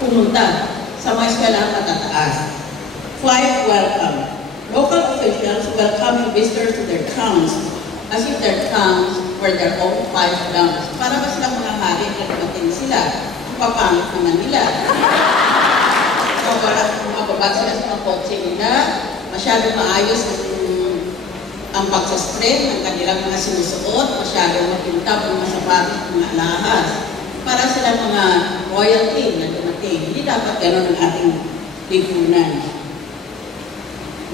pumunta sa mga eskwelahan matataas. 5, welcome. Local officials welcoming visitors to their towns as if their towns were their own 5 dumps. Para ba silang mga hari na dumating sila? Papangit naman nila. Mababag sila sa mga kotse nila, masyado maayos ang pagsastrem ng kanilang mga sinusuot, masyado makintab ang mga sapatos at mga alahas. Para sila mga royalty na dumating. Hindi dapat gano'n ang ating lipunan.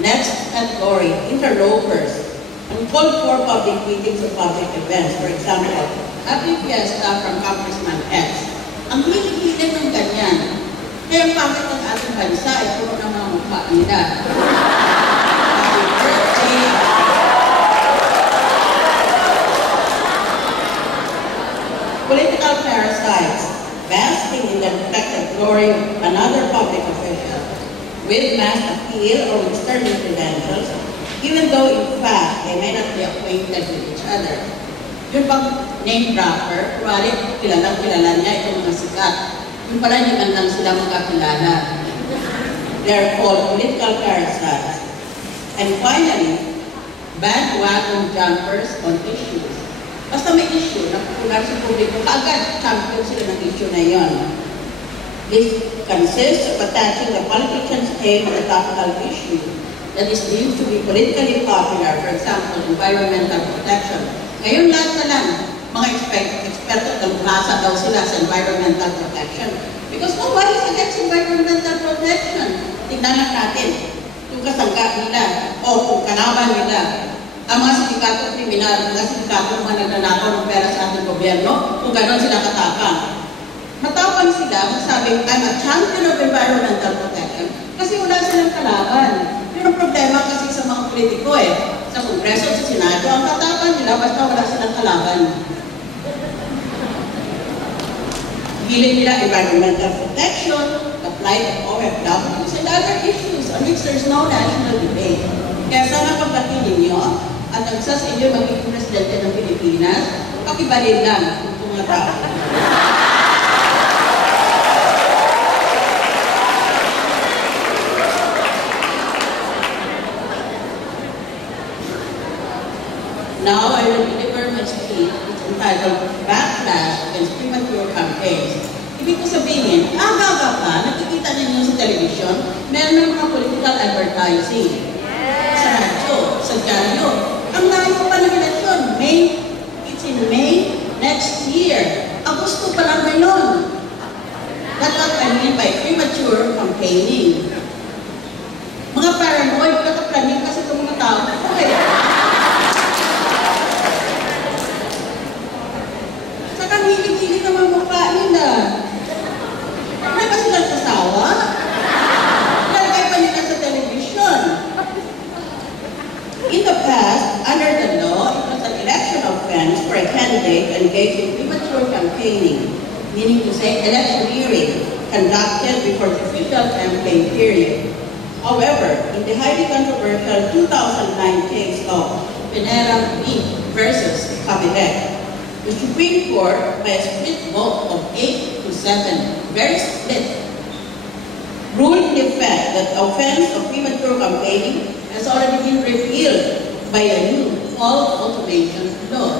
Next category, interlopers. Uncalled for public meetings or public events. For example, happy fiesta from Congressman X. Ang hilig-hilig ng ganyan. Kaya pangit ng ating bansa ay puro ng mga mukha nila. Happy birthday! Political parasites, basking in the reflected glory of another public official, with mass appeal or with stern credentials, even though in fact they may not be acquainted with each other. Yung pang name dropper, kuwari kilala niya itong mga sikat. Yung pala hindi man lang sila magkakilala. They are called political parasites. And finally, bandwagon jumpers on issues. Basta may issue na popular sa publiko, kaagad champion sila ng issue na yon. This consists of attaching the politician's name to the topical issue that is deemed to be politically popular, for example, environmental protection. Ngayon lahat na lang, mga eksperto, nalubhasa daw sila sa environmental protection. Because nobody is against environmental protection. Tignan lang natin, yung kasangga nila, o kung kalaban nila, ang mga sindikatong kriminal, mga sindikatong mga nagnanakaw ng pera sa ating gobyerno, kung gano'n sila katapang. Matapang sila, masabi, I'm a champion of environmental protection, kasi wala silang kalaban. Yun ang problema kasi sa mga politiko sa Kongreso, sa Senado, ang katapang nila, basta wala silang kalaban. Hiling nila environmental protection, the plight of OFWs, and other issues on which there's no national debate. Kaya sana pagdating ninyo, at ang isa sa inyo magiging presidente ng Pilipinas, pakibalin lang kung mga tao. Now I will deliver my speech. It's entitled Backlash Against Premature Campaigns. Ibig ko sabihin, aga-aga pa, nakikita ninyo sa television, meron ng mga political advertising. Sa radyo, sa dyaryo. Ang layo pa ng eleksyon. It's in May next year. Agosto pa lang ngayon. That's what I mean by premature campaigning. Mga paranoid, nakaplaning kasi itong mga tao. Okay. Saka hilig-hilig ang mga mukha nila. Ano ba silang kasawa? Nalagay pa nila sa television. In the past, under the law, it was an election offense for a candidate to engage in premature campaigning, meaning to say electioneering, conducted before the official campaign period. However, in the highly controversial 2009 case of Pinera V versus Cabinet, the Supreme Court, by a split vote of 8 to 7, very split, ruled in effect that the offense of premature campaigning has already been repealed by a new false automation law.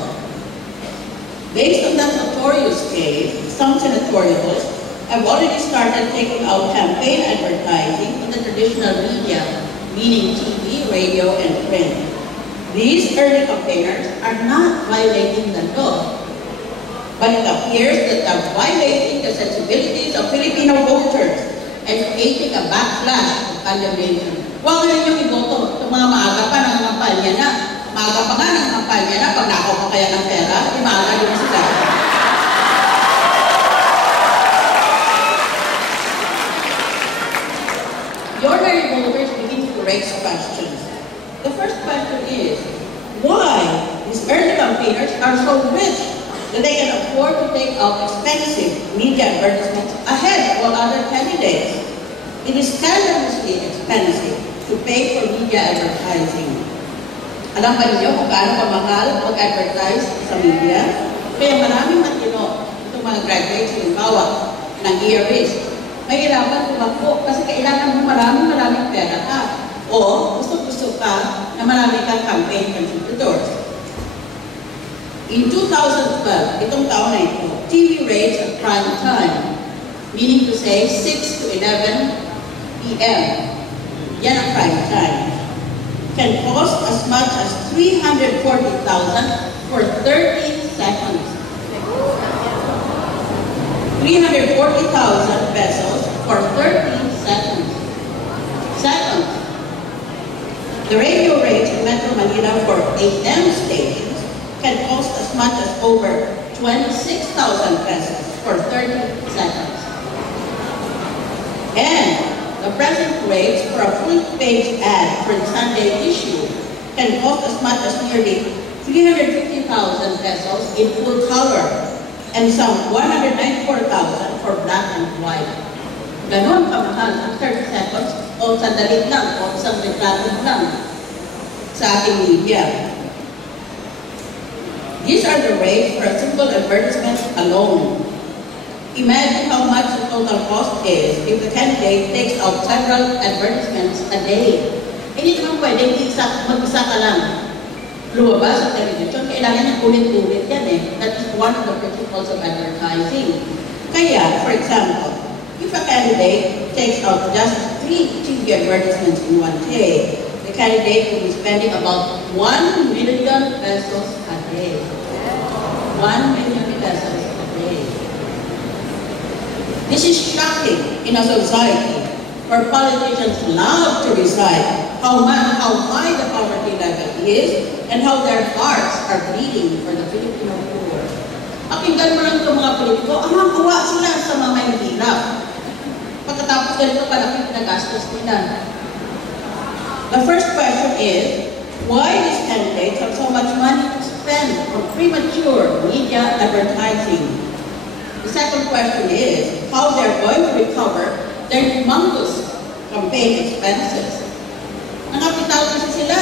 Based on that notorious case, some senatorials have already started taking out campaign advertising in the traditional media, meaning TV, radio, and print. These early campaigners are not violating the law, but it appears that they are violating the sensibilities of Filipino voters and creating a backlash of condemnation. Huwag na ninyong iboto itong mga maaga pa ng kampanya na. Maaga pa nga ng kampanya na, pag nakaw pa kaya ng pera, di maaga din sila. The ordinary voters begin to raise questions. The first question is, why these early campaigners are so rich that they can afford to take out expensive media advertisements ahead of all other candidates? It is scandalously expensive to pay for media advertising. Alam ba niyo kung gaano kamahal mag-advertise sa media? Kaya maraming matino itong mga graduates, halimbawa, ng ERS. mahirapan tumakbo kasi kailangan mo maraming pera ka. O gusto ka na marami kang campaign contributors. In 2012, itong taon na ito, TV rates at prime time, meaning to say 6 to 11 p.m. Yan ang prime time. Can cost as much as 340,000 for 30 seconds. 340,000 pesos for 30 seconds. Seconds. The radio rates in Metro Manila for AM stations can cost as much as over 26,000 pesos for 30 seconds. And the present rates for a full-page ad for the Sunday issue can cost as much as nearly 350,000 pesos in full color and some 194,000 for black and white. Ganon kamahal ang 30 seconds o sandali lang o isang retrato lang sa ating media. These are the rates for a simple advertisement alone. Imagine how much the total cost is if the candidate takes out several advertisements a day. Hindi naman pwedeng mag-isa ka lang lumabas sa television. Kailangan niya ulit-ulit yan eh. That is one of the principles of advertising. Kaya, for example, if a candidate takes out just 3 TV advertisements in one day, the candidate will be spending about 1 million pesos a day. 1 million pesos a day. This is shocking in a society where politicians love to recite how high the poverty level is and how their hearts are bleeding for the Filipino poor. Pakinggan mo lang itong mga politiko, kawa sila sa mga hirap. Pagkatapos ganito palaki na gastos nila. The first question is, why these candidates have so much money to spend on premature media advertising? The second question is, how they're going to recover their humongous campaign expenses. Nakapitaw kasi sila